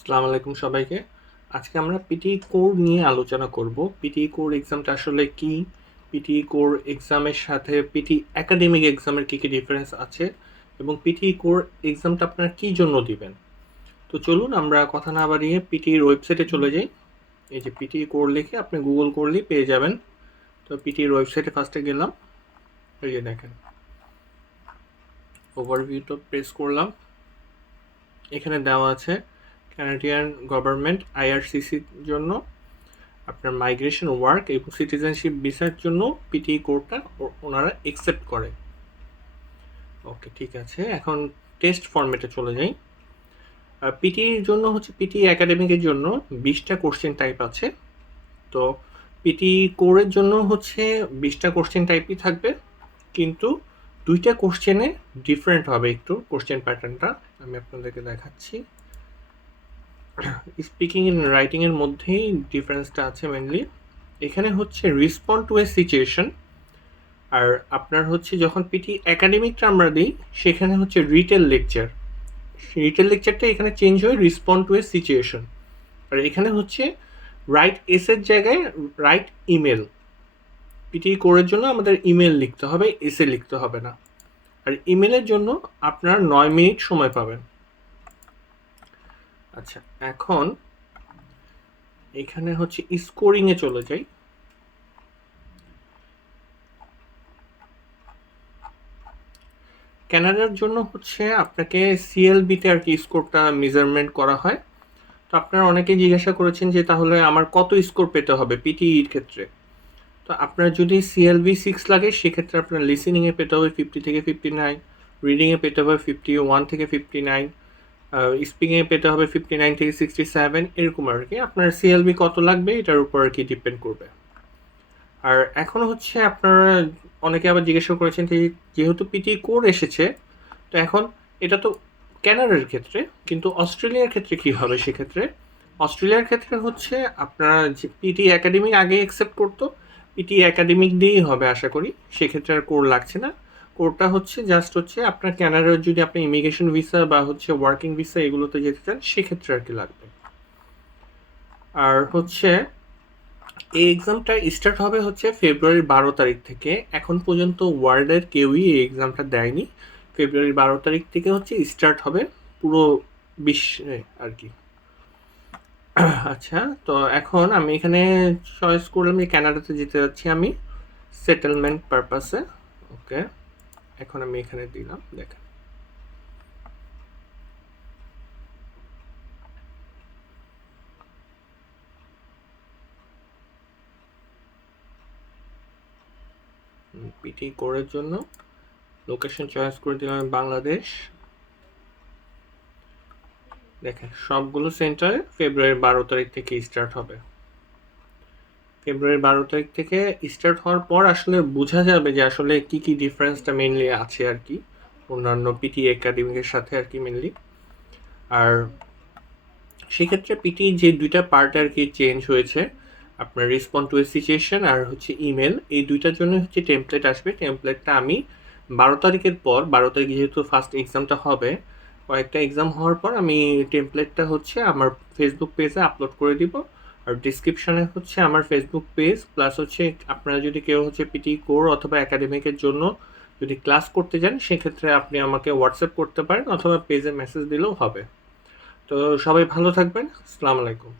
আসসালামু আলাইকুম সবাইকে। আজকে আমরা পিটিই কোর নিয়ে আলোচনা করব। পিটিই কোর এক্সামটা আসলে কি? পিটিই কোর এক্সামের সাথে পিটি একাডেমিক এক্সামের কি ডিফারেন্স আছে? এবং পিটিই কোর এক্সামটা আপনারা কি জন্য দিবেন? তো চলুন আমরা কথা না বাড়িয়ে পিটিইর ওয়েবসাইটে চলে যাই। এই যে পিটিই কোর লিখে আপনি গুগল করলেই পেয়ে যাবেন। তো পিটিইর ওয়েবসাইটে ফার্স্টে গেলাম। এই যে দেখেন, ওভারভিউটা প্রেস করলাম। এখানে দেওয়া আছে কানাডিয়ান গভর্নমেন্ট আইআরসিসির জন্য আপনার মাইগ্রেশন ওয়ার্ক এবং সিটিজেনশিপ ভিসার জন্য পিটিই কোডটা ওনারা অ্যাকসেপ্ট করে। ওকে, ঠিক আছে। এখন টেস্ট ফরম্যাটে চলে যাই। পিটিইর জন্য হচ্ছে পিটিই একাডেমিকের জন্য 20টা কোশ্চেন টাইপ আছে। তো পিটিই কোরের জন্য হচ্ছে 20টা কোশ্চেন টাইপই থাকবে, কিন্তু 2টা কোশ্চেনে ডিফারেন্ট হবে একটু কোশ্চেন প্যাটার্নটা। আমি আপনাদেরকে দেখাচ্ছি। স্পিকিং এন্ড রাইটিং এর মধ্যেই ডিফারেন্সটা আছে মেনলি। এখানে হচ্ছে রেসপন্ড টু এ সিচুয়েশন, আর আপনার হচ্ছে যখন পিটি একাডেমিকটা আমরা দিই সেখানে হচ্ছে রিটেল লেকচারটা এখানে চেঞ্জ হয়ে রেসপন্ড টু এ সিচুয়েশন। আর এখানে হচ্ছে রাইট এসের জায়গায় রাইট ইমেল। পিটি কোরের জন্য আমাদের ইমেল লিখতে হবে, এসে লিখতে হবে না। আর ইমেলের জন্য আপনার 9 মিনিট সময় পাবেন। আচ্ছা, এখন এখানে হচ্ছে স্কোরিংয়ে চলে যাই। ক্যানাডার জন্য হচ্ছে আপনাকে সিএলবিতে আর কি স্কোরটা মেজারমেন্ট করা হয়। তো আপনারা অনেকেই জিজ্ঞাসা করেছেন যে তাহলে আমার কত স্কোর পেতে হবে পিটিইর ক্ষেত্রে। তো আপনার যদি সিএলবি 6 লাগে সেক্ষেত্রে আপনার লিসেনিংয়ে পেতে হবে 50 থেকে 59, রিডিংয়ে পেতে হবে 51 থেকে 59, স্পিকিংয়ে পেতে হবে 59 থেকে 67, এরকম আর কি। আপনার সিএলবি কত লাগবে এটার উপর আর কি ডিপেন্ড করবে। আর এখন হচ্ছে আপনারা অনেকে আবার জিজ্ঞাসা করেছেন যে যেহেতু পিটি কোর এসেছে, তো এখন এটা তো ক্যানাডার ক্ষেত্রে, কিন্তু অস্ট্রেলিয়ার ক্ষেত্রে কি হবে? সেক্ষেত্রে অস্ট্রেলিয়ার ক্ষেত্রে হচ্ছে আপনারা যে পিটি একাডেমিক আগে অ্যাকসেপ্ট করতো, পিটি একাডেমিক দিয়েই হবে আশা করি। সেক্ষেত্রে আর কোর লাগছে না। কোরটা হচ্ছে জাস্ট হচ্ছে আপনার ক্যানাডার যদি আপনি ইমিগ্রেশন ভিসা বা হচ্ছে ওয়ার্কিং ভিসা এগুলোতে যেতে চান সেক্ষেত্রে আর কি লাগবে। আর হচ্ছে এই এক্সামটা স্টার্ট হবে হচ্ছে ফেব্রুয়ারির 12 তারিখ থেকে। এখন পর্যন্ত ওয়ার্ল্ডের কেউই এই এক্সামটা দেয়নি। ফেব্রুয়ারির 12 তারিখ থেকে হচ্ছে স্টার্ট হবে পুরো বিশ্বে আর কি। আচ্ছা, তো এখন আমি এখানে চয়েস করলাম যে কানাডাতে যেতে যাচ্ছি আমি সেটেলমেন্ট পারপাসে। ওকে, এখন আমি এখানে দিলাম। দেখেন, পিটি কোরের জন্য লোকেশন চয়েস করে দিলাম আমি বাংলাদেশ। দেখেন, সবগুলো সেন্টারে ফেব্রুয়ারির 12 তারিখ থেকে স্টার্ট হবে। ফেব্রুয়ারির 12 তারিখ থেকে স্টার্ট হওয়ার পর আসলে বোঝা যাবে যে আসলে কি কি ডিফারেন্সটা মেনলি আছে আর কি অন্যান্য পিটি একাডেমিকের সাথে আর কি মেনলি। আর সেক্ষেত্রে পিটি যে 2টা পার্ট আর কি চেঞ্জ হয়েছে, আপনার রেসপন্ড টু এ সিচুয়েশন আর হচ্ছে ইমেল, এই 2টার জন্য হচ্ছে টেমপ্লেট আসবে। টেমপ্লেটটা আমি 12 তারিখের পর, 12 তারিখে যেহেতু ফার্স্ট এক্সামটা হবে, কয়েকটা এক্সাম হওয়ার পর আমি টেমপ্লেটটা হচ্ছে আমার ফেসবুক পেজে আপলোড করে দিব। আর ডিসক্রিপশনে হচ্ছে আমার ফেসবুক পেজ, প্লাস হচ্ছে আপনারা যদি কেউ হচ্ছে পিটি কোর অথবা একাডেমিকের জন্য যদি ক্লাস করতে যান সেক্ষেত্রে আপনি আমাকে হোয়াটসঅ্যাপ করতে পারেন অথবা পেজে মেসেজ দিলেও হবে। তো সবাই ভালো থাকবেন। আসসালামু আলাইকুম।